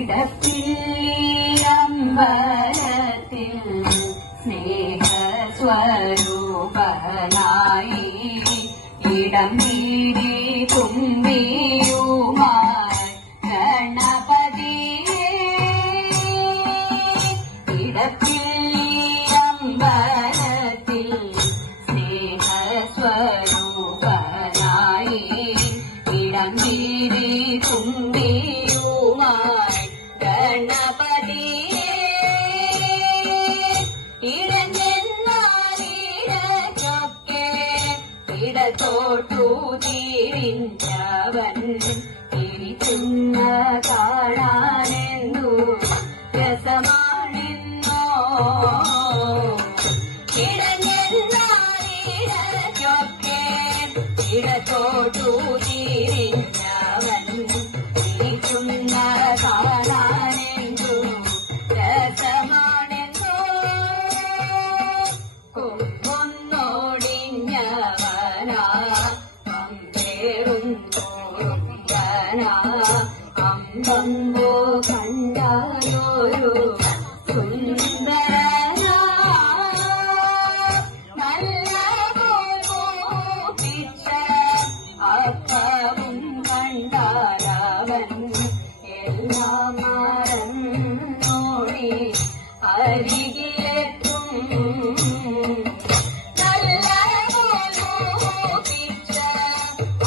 ഇടപ്പിള്ളിയമ്പലത്തിൽ സ്നേഹസ്വരൂപനായി ഇടം നീടി തുമ്പിയുമായി ഗണപതിയെ ഇടപ്പിള്ളിയമ്പലത്തിൽ സ്നേഹസ്വരൂപനായി ഇടം നീടി തുമ്പിയുമായി ഗണപതിയെ ഇടഞ്ഞെന്നാലിടൊക്കെ ഇടത്തോട്ടു തിരിഞ്ഞവൻ തിരിച്ചുന്ന കാണാനെന്തു രസമാണെന്നോ ഇടഞ്ഞെന്നാലിടൊക്കെ ഇടത്തോട്ടു തിരിഞ്ഞവൻ തിരിച്ചുന്ന കാണാനെന്തു രസമാണെന്നോ കൊമ്പൊന്നോടിഞ്ഞവനാ അമ്പേറുന്നോരുണ്ടനാ അമ്പമ്പോ കണ്ടാലൊരു സുന്ദരനാ നല്ല പോപിച്ച അപ്പവും കണ്ടാലവൻ എല്ലാം മറന്നോടി അരികിലെത്തും നല്ല പോപിച്ച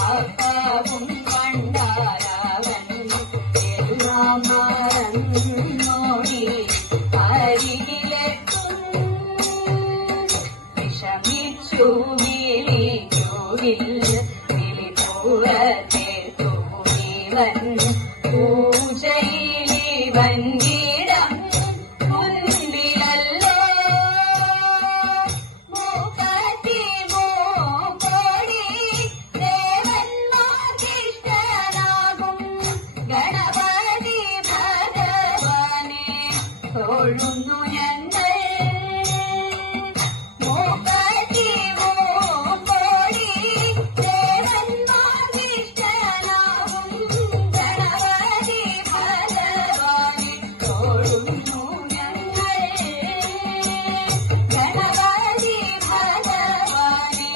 അപ്പവും കണ്ടാലവൻ എല്ലാം മറന്നോടി അരികിലെത്തും വിഷമിച്ചു വിളിപ്പുറത്തെ തൂണിവൻ പൂജയിലിവൻ ഗീടം മുൻപിലല്ലോ മൂക്കത്തി മൂക്കൊടി ദേവന്മാർക്കിഷ്ടനാകും ഗണപതി ഭഗവാനെ തൊഴുന്നു ഞങ്ങൾ മൂക്കത്തി മൂക്കൊടി ദേവന്മാർക്കിഷ്ടനാകും ഗണപതി ഭഗവാനെ തൊഴുന്നു ഞങ്ങൾ ഗണപതി ഭഗവാനെ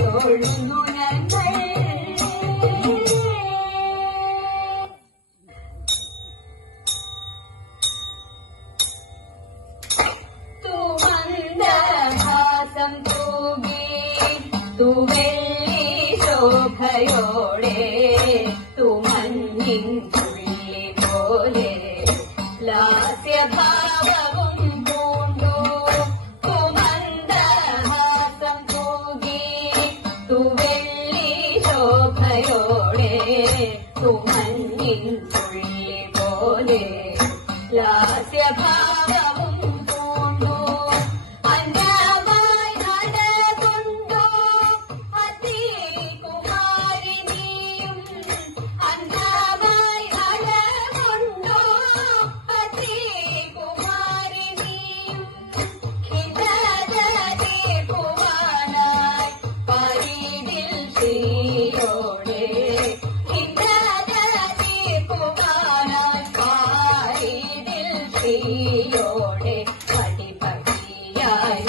തൊഴുന്നു ഞങ്ങൾ തുമന്ദഹാസം തൂകി തുവെള്ളി ശോഭയോടെ തുമഞ്ഞിൻ തുള്ളി പോലെ ലാസ്യഭാവവും പൂണ്ടു തുമന്ദഹാസം തൂകി തുവെള്ളി ശോഭയോടെ തുമഞ്ഞിൻ തുള്ളി പോലെ ലാസ്യഭാവവും പൂണ്ടു അന്നമായി നടകൊണ്ടു അതികുമാരിനിയും അന്നമായി നടകൊണ്ടു അതികുമാരിനിയും ഹിതദീപുവാനായി പരിതിൽ ശ്രീയോടെ ഹിതദീപുവാനായി പരിതിൽ ശ്രീയോടെ അടിപടിയായി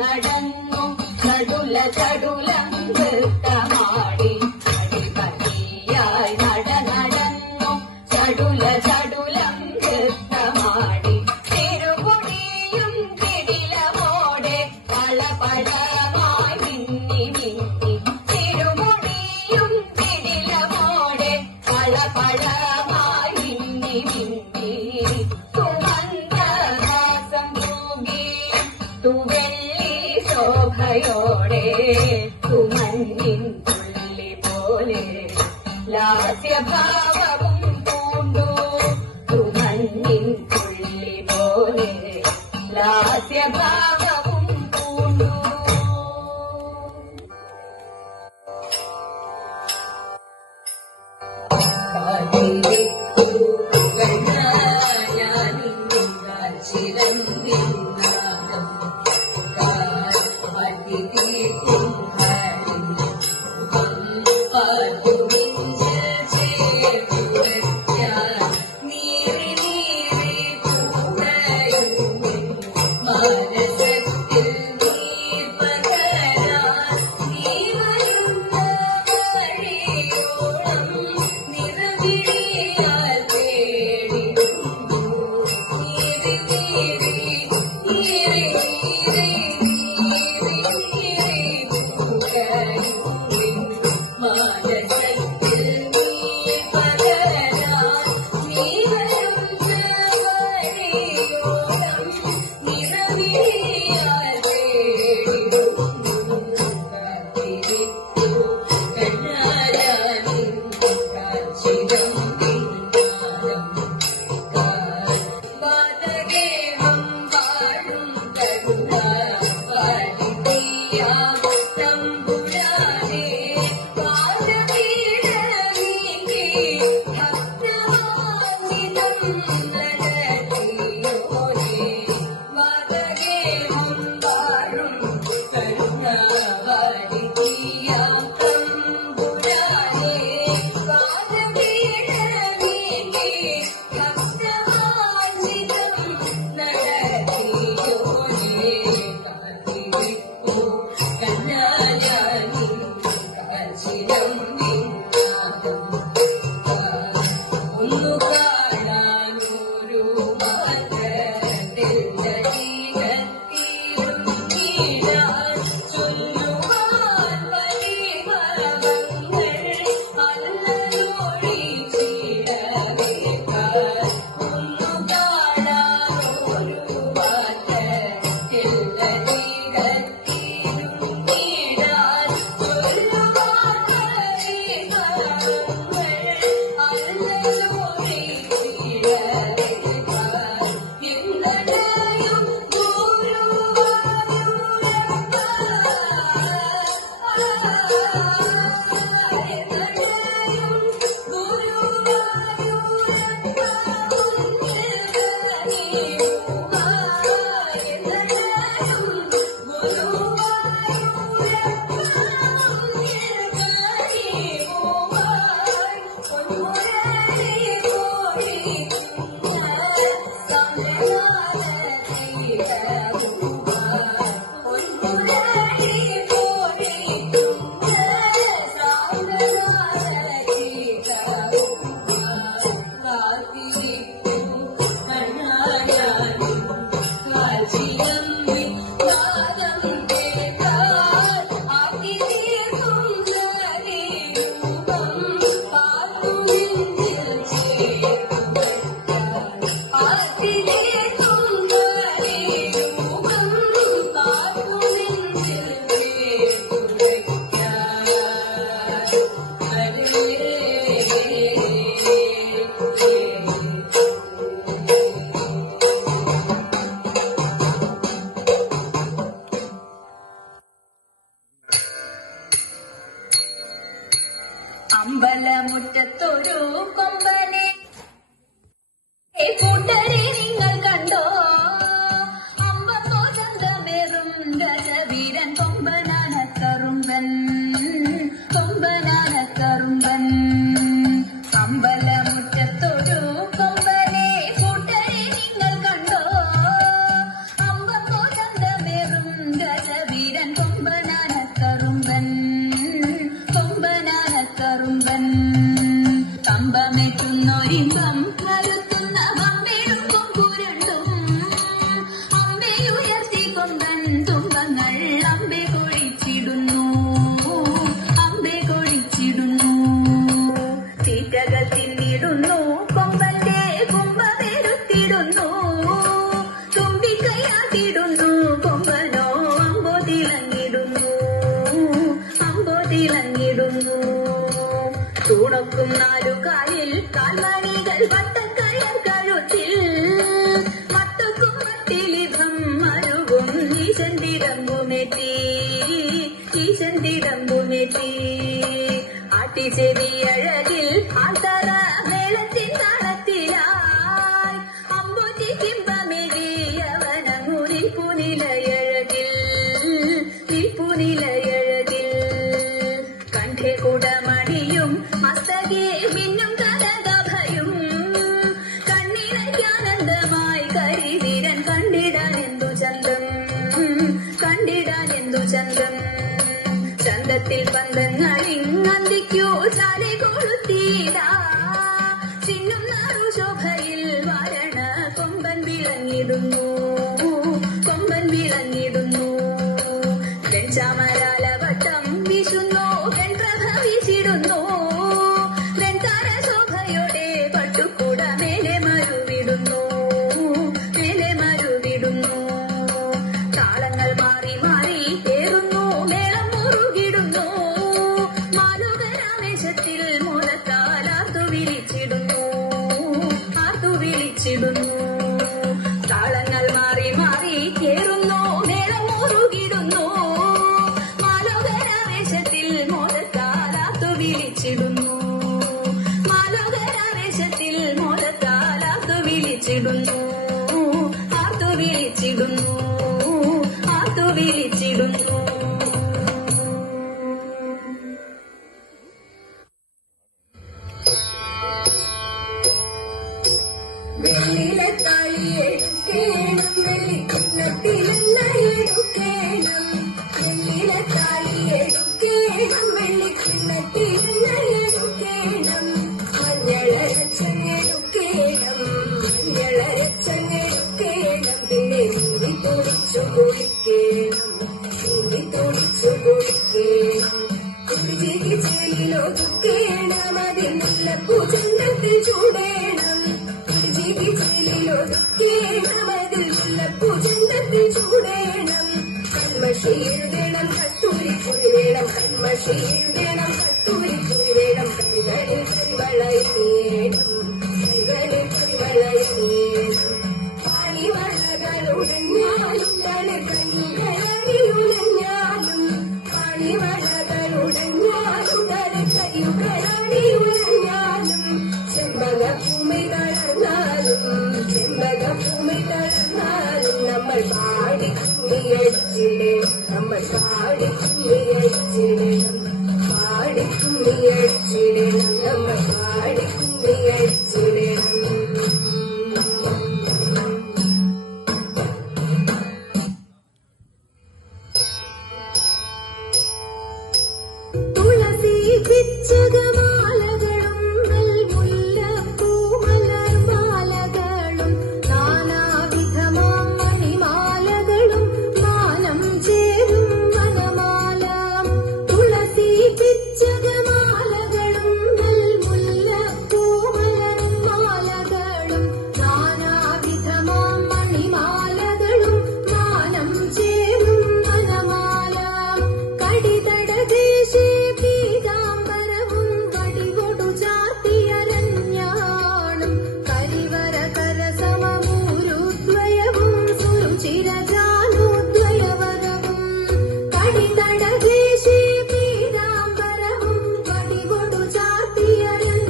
നടന്നു ചടുല ചടുലം നൃത്തമാടി അടിപടിയായി നടന്നു ചടുല ചടുലം നൃത്തമാടി തിരുമുടിയും കിടിലമോടെ പളപളമായി മിന്നി മിന്നി തിരുമുടിയും കിടിലമോടെ പളപളമായി മിന്നി മിന്നി തുമന്ദഹാസം തൂകി തുവെള്ളി ശോഭയോടെ തുമഞ്ഞിൻ തുള്ളി പോലെ ലാസ്യഭാവവും പൂണ്ടു തുമഞ്ഞിൻ തുള്ളി പോലെ ലാസ്യഭാവവും പൂണ്ടു ചിരം നിറവിളിയാൽ തേടിടുന്നു നീറി നീറി മാനസത്തിൽ നീ പകരാൻ നീ വരും വഴിയോരം നിറവിളിയാൽ തേടിടുന്നു കാത്തിരിക്കൂ കണ്ണാരാനിൻ കാച്ചിരം പിന്നാരം വാതകേവം വാഴും കരുണ വാലിയാം തമ്പുരാനേ വാദപീഠ നീക്കി ഭക്തവാനിതം നടത്തിയോനേ വാതകേവം വാഴും കരുണ വാലിയാം തമ്പുരാനേ വാദപീഠ നീക്കി ഭക്തവാനിതം നടത്തിയോനേ കാത്തിരിക്കൂ കണ്ണായാനി കാച്ചിരം നിന്നാദം ഒന്നു കാണാനൊരു മാത്രത്തിലും നീടാൻ ചൊല്ലുവാൻ പരിഭവങ്ങൾ അല്ലൊഴിച്ചിടവേക്കാൻ ഒന്നു കാണാനൊരു മാത്രത്തിലും നീടാൻ ചൊല്ലുവാൻ അമ്പലമുറ്റത്തൊരു കൊമ്പനെ കൂട്ടരെ നിങ്ങൾ കണ്ടോ അമ്പതോചന്തമേറും ഗജവീരൻ കൊമ്പനാനക്കറുമ്പൻ കൊമ്പനാനക്കറുമ്പൻ അമ്പലമുറ്റത്തൊരു കൊമ്പനെ കൂട്ടരെ നിങ്ങൾ കണ്ടോ അമ്പതോചന്തമേറും ഗജവീരൻ കൊമ്പനാനക്കറുമ്പൻ കൊമ്പനാനക്കറുമ്പൻ കമ്പമേറ്റുന്നൊരിമ്പം കരുത്തുന്ന വമ്പെടുക്കും പുരണ്ടും അമ്പയുയർത്തി കൊമ്പൻ തുമ്പങ്ങൾ അമ്പെ കൊഴിച്ചിടുന്നു അമ്പെ കൊഴിച്ചിടുന്നു തീറ്റകൾ തിന്നിടുന്നു കൊമ്പന്റെ കുമ്പമെടുത്തിടുന്നു തുമ്പിക്കൈയാട്ടിടുന്നു കൊമ്പനോ അമ്പോ തിളങ്ങിടുന്നു അമ്പോ തിളങ്ങിടുന്നു തൂണക്കും നാലുകാലിൽ കാൽമണികൾ വട്ടക്കയർ കഴുത്തിൽ മത്തക്കും മട്ടിലിഭം മരുവും ഈശന്തിടമ്പുമെത്തി ഈശന്തിടമ്പുമെത്തി ആട്ടിച്ചെവിയഴകിൽ ആൾത്തറ മേളത്തിൻ താളത്തിലായി അമ്പൂറ്റി കിമ്പമെഴിയവനങ്ങൂരിൽ പുനിലയഴകിൽ പുനിലയഴകിൽ കണ്ഠേ കുടമണിയും മസ്തകേ മിന്നും കനകഭയും കണ്ണിനയ്ക്കാനന്ദമായി കരിവീരൻ കണ്ടിടാൻ എന്തു ചന്തം ചന്തത്തിൽ പന്തങ്ങളിങ്ങന്തിക്കൂ ചാലേ കൊളുത്തിടാ ചിന്നും നാറുശോഭയിൽ വാരണ കൊമ്പൻ വിളങ്ങിടുന്നു വെൺചാമരാലവട്ടം വീശുന്നു വെൺപ്രഭ വീശിടുന്നു വെൺതാര ശോഭയോടെ പട്ടുകൂട മേലെ മരുവിടുന്നു താളങ്ങൾ മാറി മാറി ഏറുന്നു മേളം മുറുകിടുന്നു മാലോകരാവേശത്തിൽ മോദത്താൽ ആർത്തു വിളിച്ചിടുന്നു താളങ്ങൾ മാറി മാറി ഏറുന്നു മേളം മുറുകിടുന്നു മാലോകരാവേശത്തിൽ മോദത്താൽ ആർത്തു വിളിച്ചിടുന്നു ആർത്തു വിളിച്ചിടുന്നു വെള്ളിലത്താളിയെടുക്കേണം വെള്ളിക്കിണ്ണത്തിലെണ്ണയെടുക്കേണം വെള്ളിലത്താളിയെടുക്കേണം വെള്ളിക്കിണ്ണത്തിലെണ്ണയെടുക്കേണം മഞ്ഞളരച്ചങ്ങെടുക്കേണം പിന്നെ നീന്തി തുടിച്ചു കുളിക്കേണം കുടിച്ചേക്ക് ചേലിലൊതുക്കേണം അതിനുള്ള പൂജന്തത്തിൽ ചൂടേണം പൂജന്തത്തിൽ ചൂടേണം കൺമഷിയെഴുതേണം കസ്തൂരിക്കുറി വേണം കൈകളിൽ കരിവളയേണം പാണിവളകളുടഞ്ഞാലും പാണിവളകളുടഞ്ഞാലും ചെമ്പകഭൂമി തളർന്നാലും നമ്മൾ പാടിക്കുമ്മിയടിച്ചിടണം നമ്മൾ പാടിക്കുമ്മിയടിച്ചിടണം തുളസി പിച്ചകമാലകളും മുല്ലപ്പൂമലർമാലകളും നാനാവിധമാം മണിമാലകളും മാനം ചേരും വനമാല തുളസി പിച്ചകമാലകളും മുല്ലപ്പൂമലർമാലകളും നാനാവിധമാം മണിമാലകളും മാനം ചേരും വനമാല കടിതടദേശേ പീതാംബരവും വടികൊടു ചാർത്തിയരഞ്ഞാണും കരിവര കരസമൂരുദ്വയവും സുരുചിരജാനുദ്വയവരവും കടിതടദേശേ പീതാംബരവും വടികൊടു ചാർത്തിയരഞ്ഞാണും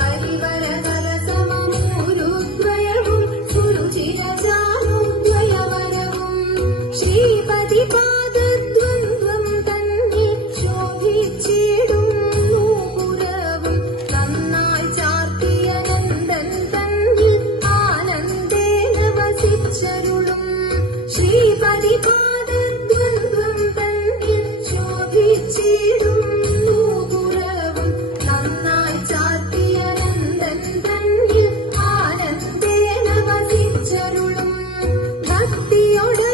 കരിവര കരസമൂരുദ്വയവും സുരുചിരജാനുദ്വയവരവും ശ്രീപതി പാദദ്വന്ദ്വം തന്നിൽ ശോഭിച്ചിടുന്നു പുരവും നന്നായി ചാർത്തിയ നന്ദൻ തന്നിൽ ആനന്ദേന വസിച്ചരുളും ശ്രീപതി പാദദ്വന്ദ്വം തന്നിൽ ശോഭിച്ചിടുന്നു പുരവും നന്നായി ചാർത്തിയ നന്ദൻ തന്നിൽ ആനന്ദേന വസിച്ചരുളും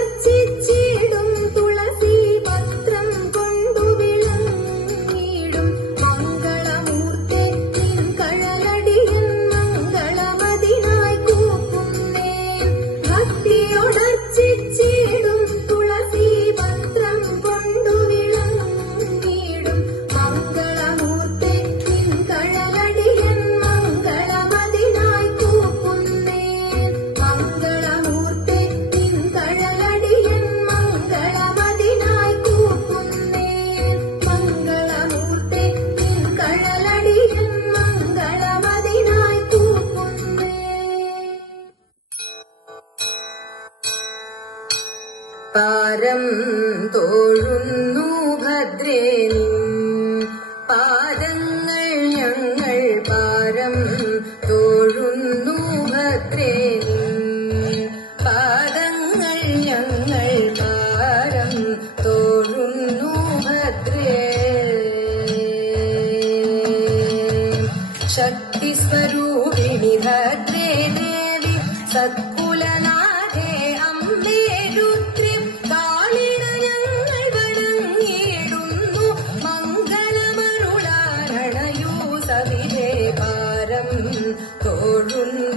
ഭക്തിയോടർച്ചിച്ചിടും തുളസി പത്രം കൊണ്ടു വിളങ്ങിടും മംഗളമൂർത്തെ നിൻ കഴലടിയൻ മംഗളമതിനായി കൂപ്പുന്നേ ഭക്തിയോടർച്ചിച്ചിടും തുളസി പത്രം കൊണ്ടു വിളങ്ങിടും മംഗളമൂർത്തെ നിൻ കഴലടിയൻ മംഗളമതിനായി കൂപ്പുന്നേ മംഗളമൂർത്തെ നിൻ കഴലടിയൻ മംഗളമതിനായി കൂപ്പുന്നേ മംഗളമൂർത്തെ നിൻ കഴലടിയൻ മംഗളമതിനായി കൂപ്പുന്നേ പാരം തോഴുന്നു ഭദ്രേ നിൻ പാദങ്ങൾ ഞങ്ങൾ പാരം തോഴുന്നു ഭദ്രേ നിൻ പാദങ്ങൾ ഞങ്ങൾ പാരം തോഴുന്നു ഭദ്രേ ശക്തിസ്വരൂപിണി ഭദ്രേ ദേവി സത്കുലനാഥേ അമ്മേ രുദ്രേ കാളിന ഞങ്ങൾ വണങ്ങിയിടുന്നു മംഗളമരുളാനണയൂ സവിധേ പാരം തോഴുന്നു